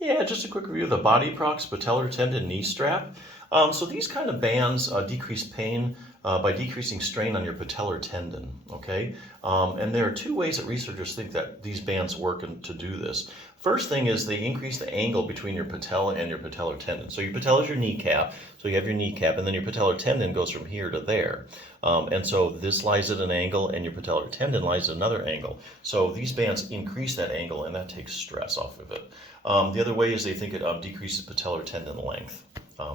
Yeah, just a quick review of the Bodyprox patellar tendon knee strap. So these kind of bands decrease pain by decreasing strain on your patellar tendon, okay? And there are two ways that researchers think that these bands work to do this. First thing is they increase the angle between your patella and your patellar tendon. So your patella is your kneecap, so you have your kneecap, and then your patellar tendon goes from here to there. And so this lies at an angle, and your patellar tendon lies at another angle. So these bands increase that angle, and that takes stress off of it. The other way is they think it decreases patellar tendon length.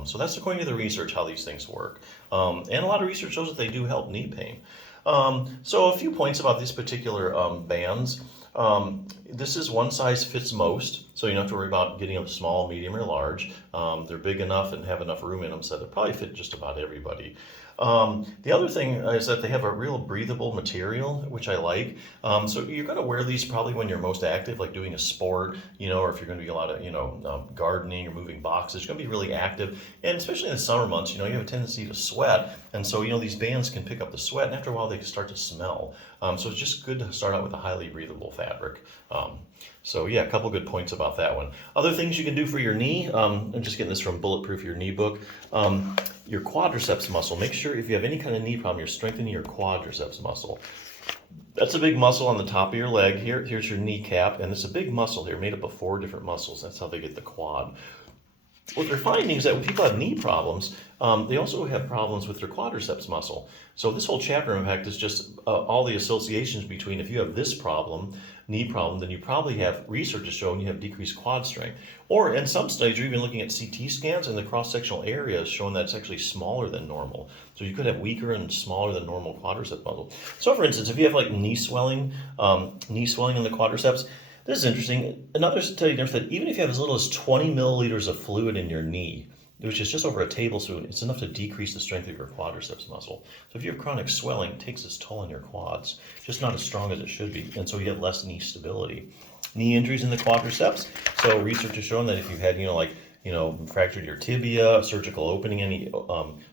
So that's according to the research how these things work. And a lot of research shows that they do help knee pain. So a few points about these particular bands. This is one size fits most, so you don't have to worry about getting them small, medium, or large. They're big enough and have enough room in them so they'll probably fit just about everybody. The other thing is that they have a real breathable material, which I like. So you're going to wear these probably when you're most active, like doing a sport, or if you're going to do a lot of, gardening or moving boxes. You're going to be really active, and especially in the summer months, you have a tendency to sweat, and so these bands can pick up the sweat, and after a while they can start to smell. So it's just good to start out with a highly breathable fabric. So yeah, a couple good points about that one. Other things you can do for your knee, I'm just getting this from Bulletproof Your Knee book. Your quadriceps muscle, make sure if you have any kind of knee problem, you're strengthening your quadriceps muscle. That's a big muscle on the top of your leg. Here's your kneecap, and it's a big muscle here made up of 4 different muscles. That's how they get the quad. What they're finding is that when people have knee problems, they also have problems with their quadriceps muscle. So this whole chapter, in fact, is just all the associations between if you have this problem, knee problem, then you probably have research has shown you have decreased quad strength. Or in some studies, you're even looking at CT scans, and the cross-sectional area is showing that it's actually smaller than normal. So you could have weaker and smaller than normal quadriceps muscle. So for instance, if you have like knee swelling in the quadriceps, this is interesting. Another study notes that even if you have as little as 20 milliliters of fluid in your knee, which is just over a tablespoon, it's enough to decrease the strength of your quadriceps muscle. So if you have chronic swelling, it takes its toll on your quads, just not as strong as it should be, and so you have less knee stability. Knee injuries in the quadriceps. So research has shown that if you've had, fractured your tibia, surgical opening, any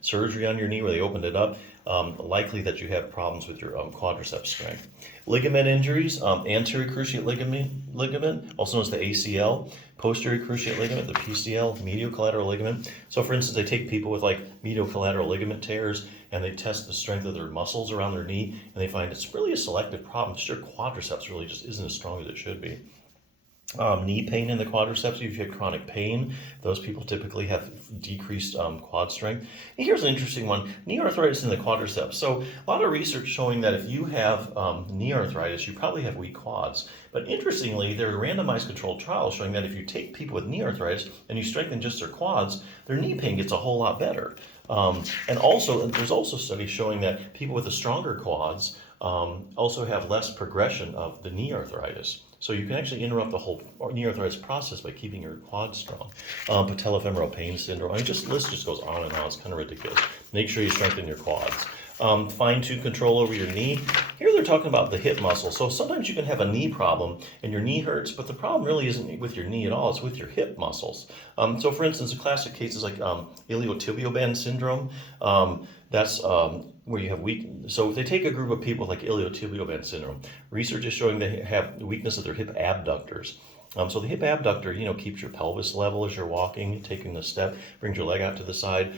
surgery on your knee where they opened it up, likely that you have problems with your quadriceps strength. Ligament injuries, anterior cruciate ligament, also known as the ACL, posterior cruciate ligament, the PCL, medial collateral ligament. So for instance, they take people with like medial collateral ligament tears and they test the strength of their muscles around their knee, and they find it's really a selective problem. Just your quadriceps really just isn't as strong as it should be. Knee pain in the quadriceps, if you have chronic pain, those people typically have decreased quad strength. And here's an interesting one, knee arthritis in the quadriceps. So a lot of research showing that if you have knee arthritis, you probably have weak quads. But interestingly, there are randomized controlled trials showing that if you take people with knee arthritis and you strengthen just their quads, their knee pain gets a whole lot better. And also, there's also studies showing that people with the stronger quads also have less progression of the knee arthritis. So you can actually interrupt the whole knee arthritis process by keeping your quads strong. Patellofemoral pain syndrome. The list just goes on and on. It's kind of ridiculous. Make sure you strengthen your quads. Fine-tune control over your knee. Here they're talking about the hip muscle. So sometimes you can have a knee problem and your knee hurts, but the problem really isn't with your knee at all. It's with your hip muscles. So for instance, a classic case is like iliotibial syndrome. That's where you have so if they take a group of people with like iliotibial syndrome, research is showing they have weakness of their hip abductors. So the hip abductor, keeps your pelvis level as you're walking, taking the step, brings your leg out to the side.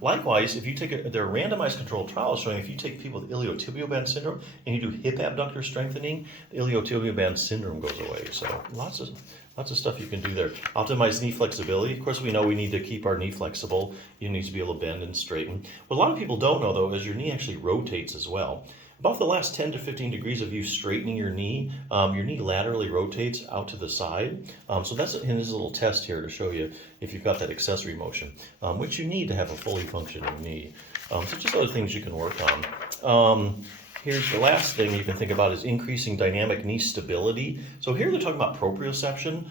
Likewise, if you there are randomized controlled trials showing if you take people with iliotibial syndrome and you do hip abductor strengthening, the iliotibial syndrome goes away. So lots of stuff you can do there. Optimize knee flexibility. Of course, we know we need to keep our knee flexible. You need to be able to bend and straighten. What a lot of people don't know, though, is your knee actually rotates as well. About the last 10 to 15 degrees of you straightening your knee laterally rotates out to the side. So that's in this little test here to show you if you've got that accessory motion, which you need to have a fully functioning knee. So just other things you can work on. Here's the last thing you can think about is increasing dynamic knee stability. So here they're talking about proprioception.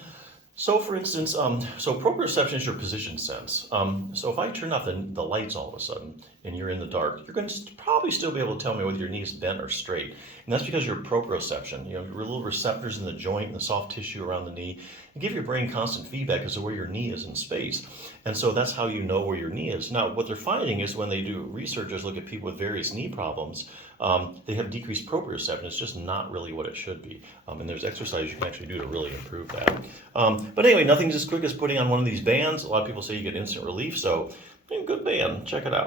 So for instance, proprioception is your position sense. So if I turn off the lights all of a sudden, and you're in the dark, you're going to probably still be able to tell me whether your knee is bent or straight. And that's because your proprioception, your little receptors in the joint and the soft tissue around the knee, and give your brain constant feedback as to where your knee is in space. And so that's how you know where your knee is. Now, what they're finding is when they do researchers look at people with various knee problems, they have decreased proprioception. It's just not really what it should be. And there's exercise you can actually do to really improve that. But anyway, nothing's as quick as putting on one of these bands. A lot of people say you get instant relief, so good band. Check it out.